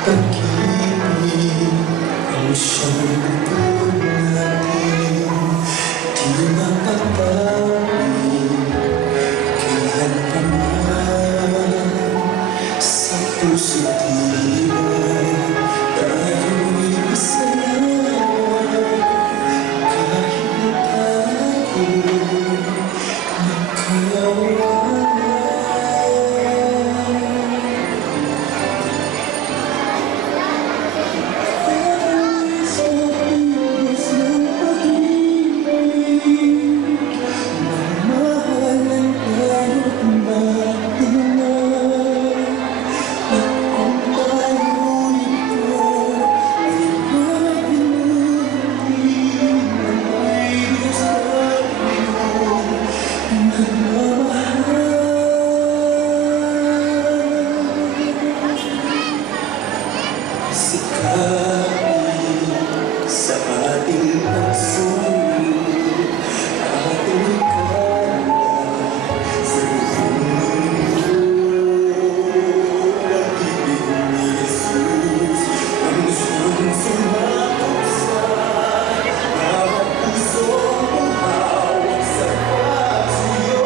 pag-ibig ang siyang buto natin, di mapapawin kailan pa man sa puso't hilay. Tayo'y masaya kahit na tayo sa ating pagsulong, ating kaya sa mundo. Ang ibig ni Jesus ang siyang sumagot sa bawat pusong humawak sa pagsiyo.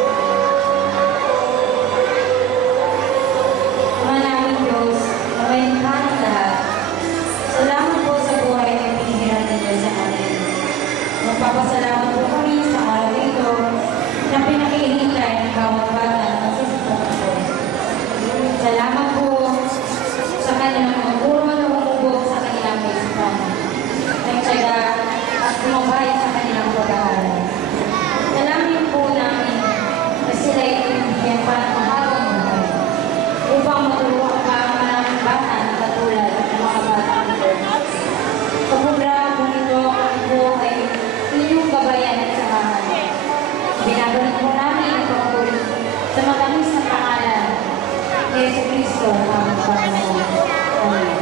Manaming Diyos, mabayang ka ng lahat. Salamat po sa buhay na pinihiran ninyo sa amin. Magpapasalamat po kami sa araw ito na pinakihintay ng bawat bata na sasasama po. Salamat po sa kanilang mga guro na umubog sa kanilang kaisipan, nagtyaga at bumabay sa kanilang pag-aaral. Salamat po namin na sila ay pinibigyan pa ng mahabang buhay upang maturuan pa ang maraming bata na katulad ng mga bata nito. Sa programa nito, po ay inyong gabayan at samahan. Binabanat po namin ang pagpuli sa matamis na pangalan ni Jesucristo ang aming Panginoon. Amen.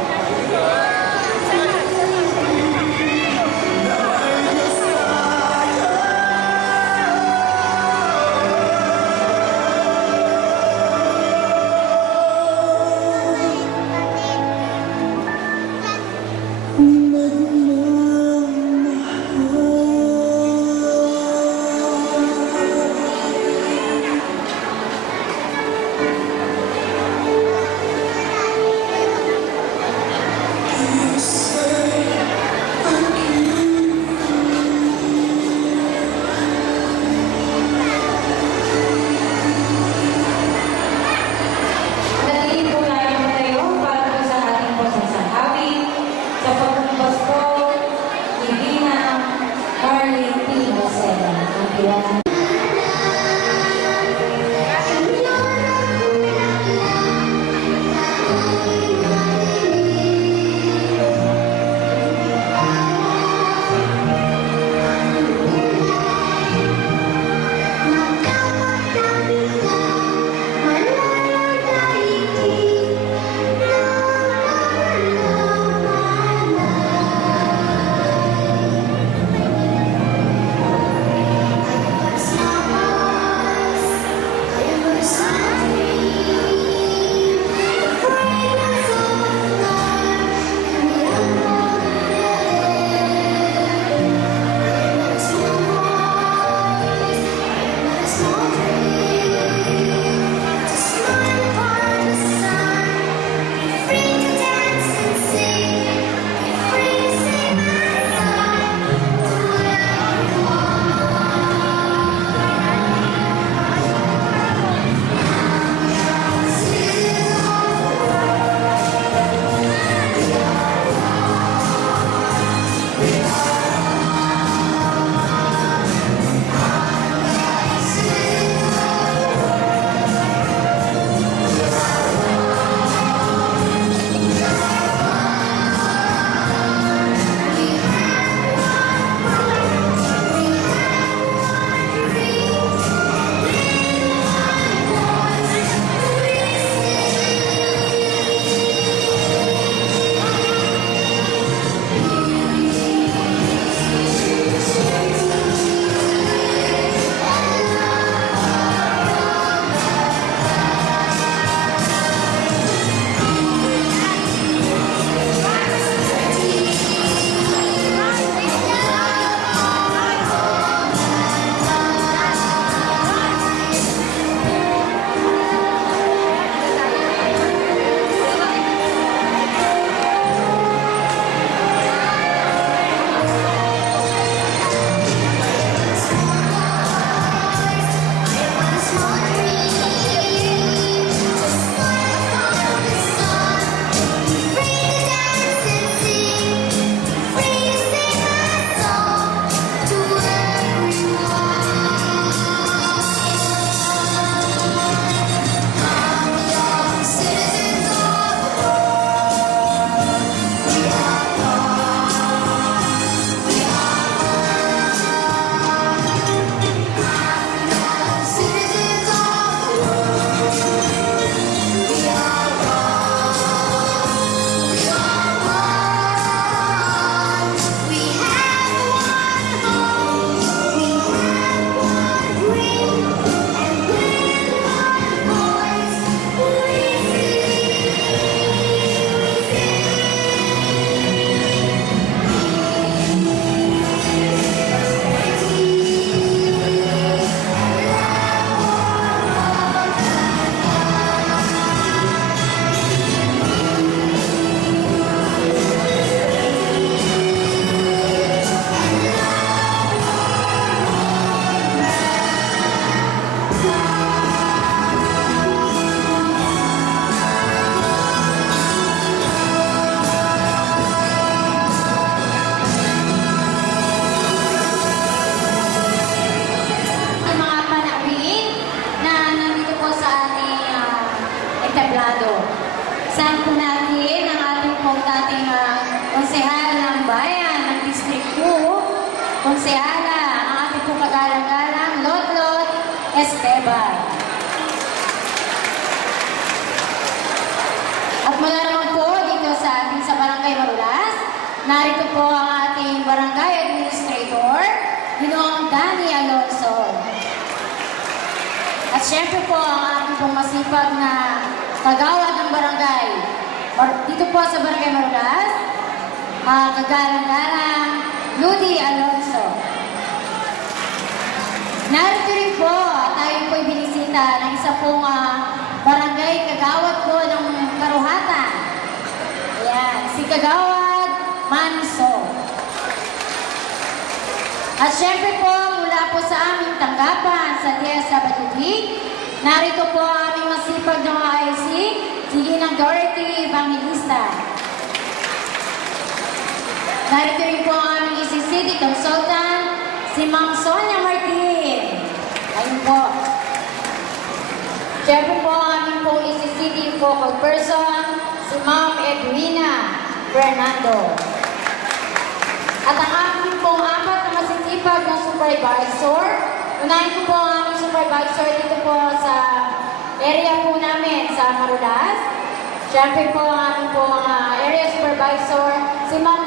Nagiging po tayo tayo para po sa ating pagsasahabi sa pagkumbas po ni Rina Marlene P. Josena. Ang bilangan. konsehala, ang ating pong kagalang-galang Lotlot Esteban. At mula naman po dito sa ating sa Barangay Marulas, narito po ang ating Barangay Administrator, Ginoong Danny Alonso. At syempre po ang ating pong masipag na kagawad ng barangay. Dito po sa Barangay Marulas, kagalang-galang Ludi Alonso. Narito rin po, tayo po'y binisita ng isa pong barangay kagawad po ng Karuhatan. Ayan, si Kagawad Manso. At syempre po, mula po sa aming tanggapan sa DSWD, narito po ang aming masipag ng IC, si Ginang Dorothy Evangelista. Narito rin po ang aming ECCD consultant, si Ma'am Sonia Martin. Ayun po. Siyempre po ang aming po ECCD focal person, si Ma'am Edwina Fernando. At ang aming pong apat na masisipag na supervisor, unahin ko po ang aming supervisor dito po sa area po namin sa Marulas. Siyempre po ang aming po mga area supervisor, si Ma'am